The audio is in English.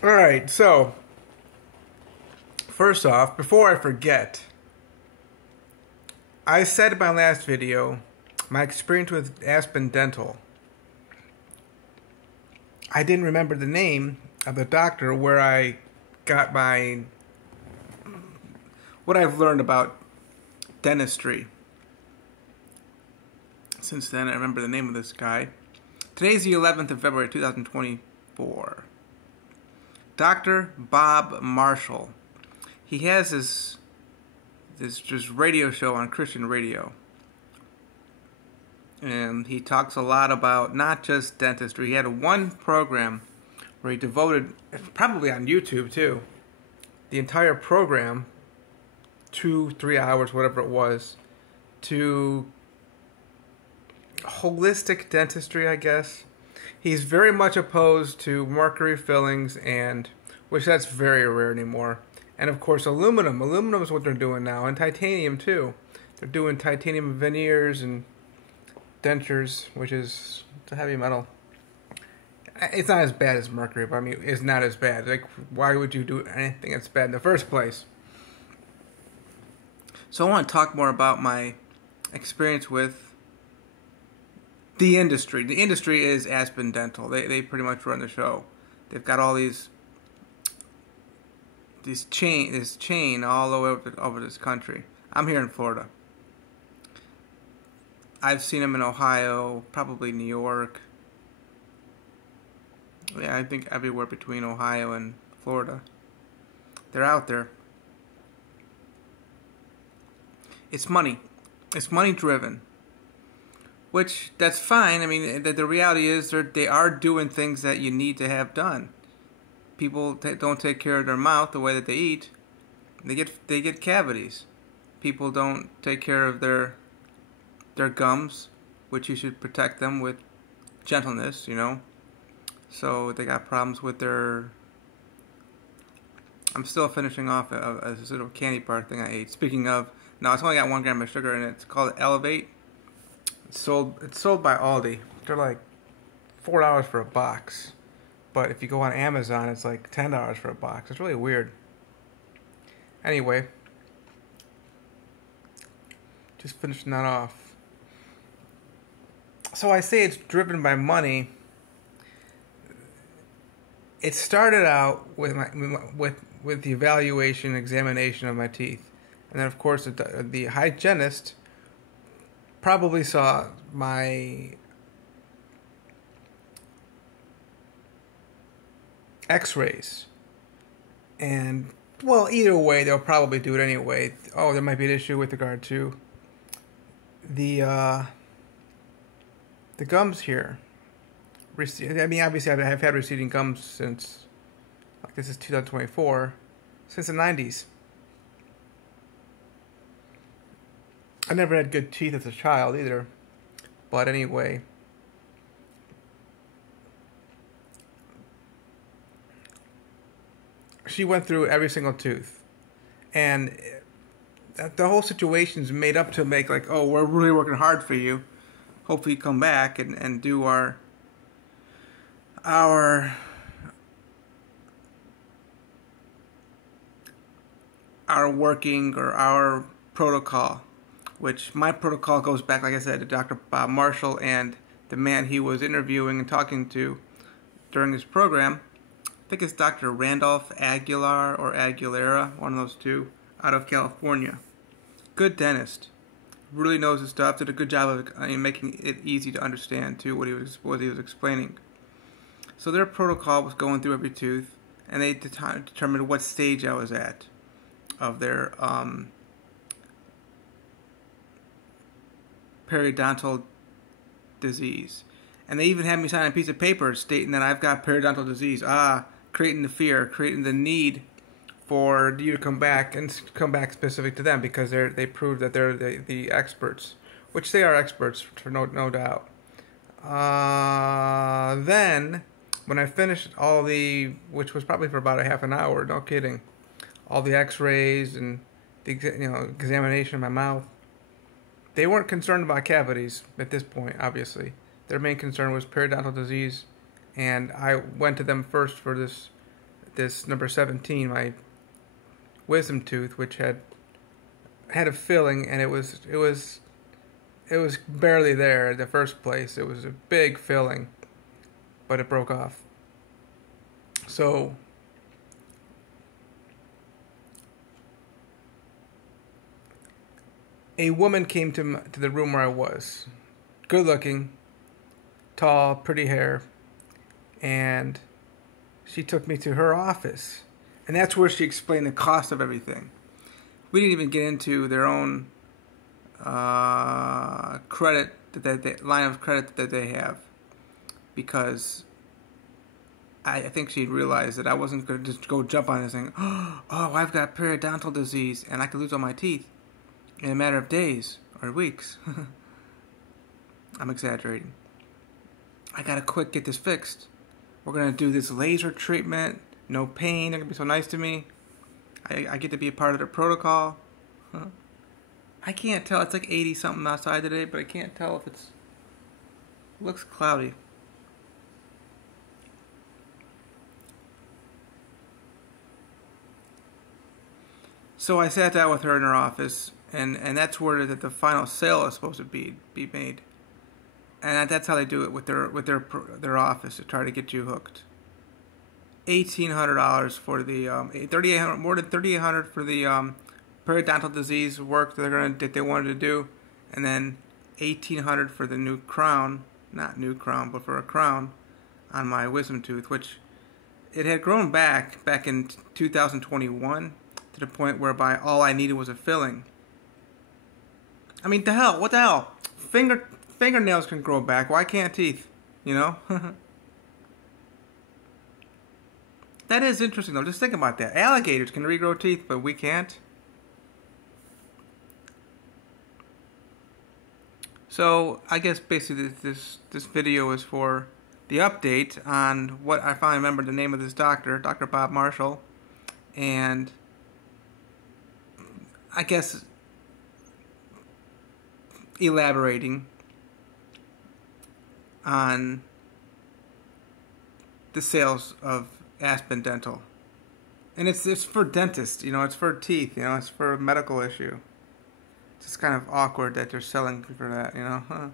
Alright, so, first off, before I forget, I said in my last video, my experience with Aspen Dental. I didn't remember the name of the doctor where I got what I've learned about dentistry. Since then, I remember the name of this guy. Today's the 11th of February, 2024. Dr. Bob Marshall. He has this just radio show on Christian radio. And he talks a lot about not just dentistry. He had one program where he devoted, probably on YouTube too, the entire program, 2-3 hours, whatever it was, to holistic dentistry, I guess. He's very much opposed to mercury fillings, and which that's very rare anymore. And of course, aluminum. Aluminum is what they're doing now, and titanium too. They're doing titanium veneers and dentures, which is a heavy metal. It's not as bad as mercury, but I mean, it's not as bad. Like, why would you do anything that's bad in the first place? So I want to talk more about my experience with the industry. The industry is Aspen Dental. They pretty much run the show. They've got all this chain all over this country. I'm here in Florida. I've seen them in Ohio, probably New York. Yeah, I think everywhere between Ohio and Florida. They're out there. It's money. It's money driven. Which, that's fine. I mean, the reality is they are doing things that you need to have done. People don't take care of their mouth the way that they eat. They get cavities. People don't take care of their gums, which you should protect them with gentleness, you know. So they got problems with their... I'm still finishing off a little candy bar thing I ate. Speaking of, no, it's only got 1 gram of sugar in it. It's called Elevate. It's sold by Aldi. They're like $4 for a box. But if you go on Amazon, it's like $10 for a box. It's really weird. Anyway, just finishing that off. So I say it's driven by money. It started out with the evaluation, examination of my teeth, and then of course the hygienist probably saw my X-rays, and well, either way, they'll probably do it anyway. Oh, there might be an issue with regard to the gums here. I mean, obviously, I've had receding gums since, like, this is 2024, since the 90s. I never had good teeth as a child either. But anyway, she went through every single tooth. And the whole situation's made up to make, like, oh, we're really working hard for you. Hopefully you come back and do our working or our protocol, which my protocol goes back, like I said, to Dr. Bob Marshall and the man he was interviewing and talking to during his program. I think it's Dr. Randolph Aguilar or Aguilera, one of those two, out of California. Good dentist. Really knows his stuff. Did a good job of making it easy to understand too what he was explaining. So their protocol was going through every tooth, and they determined what stage I was at of their periodontal disease. And they even had me sign a piece of paper stating that I've got periodontal disease. Creating the fear, creating the need for you to come back, and come back specific to them, because they proved that they're the experts, which they are experts for no doubt. Then when I finished all which was probably for about a half an hour, no kidding, all the X-rays and the examination of my mouth, they weren't concerned about cavities at this point. Obviously, their main concern was periodontal disease, and I went to them first for this this number 17, my wisdom tooth, which had a filling, and it was barely there in the first place. It was a big filling, but it broke off. So a woman came to the room where I was, good looking, tall, pretty hair, and she took me to her office. And that's where she explained the cost of everything. We didn't even get into their own credit, that line of credit that they have, because I think she realized that I wasn't going to just go jump on it saying, oh, I've got periodontal disease and I could lose all my teeth in a matter of days or weeks. I'm exaggerating. I gotta quick get this fixed. We're gonna do this laser treatment, no pain, they're gonna be so nice to me. I get to be a part of their protocol. I can't tell, it's like 80 something outside today, but I can't tell if it looks cloudy. So I sat down with her in her office, and that's where the final sale is supposed to be made. And that's how they do it with their office, to try to get you hooked. $1,800 for the $3,800, more than $3,800 for the periodontal disease work that they wanted to do, and then $1,800 for the new crown, not new crown, but for a crown on my wisdom tooth, which it had grown back in 2021 to the point whereby all I needed was a filling. I mean, what the hell? Fingernails can grow back. Why can't teeth? You know? That is interesting, though. Just think about that. Alligators can regrow teeth, but we can't. So, I guess basically this video is for the update on what I finally remembered the name of this doctor, Dr. Bob Marshall, and I guess elaborating on the sales of Aspen Dental. And it's for dentists, you know, it's for teeth, you know, it's for a medical issue. It's just kind of awkward that they're selling for that, you know.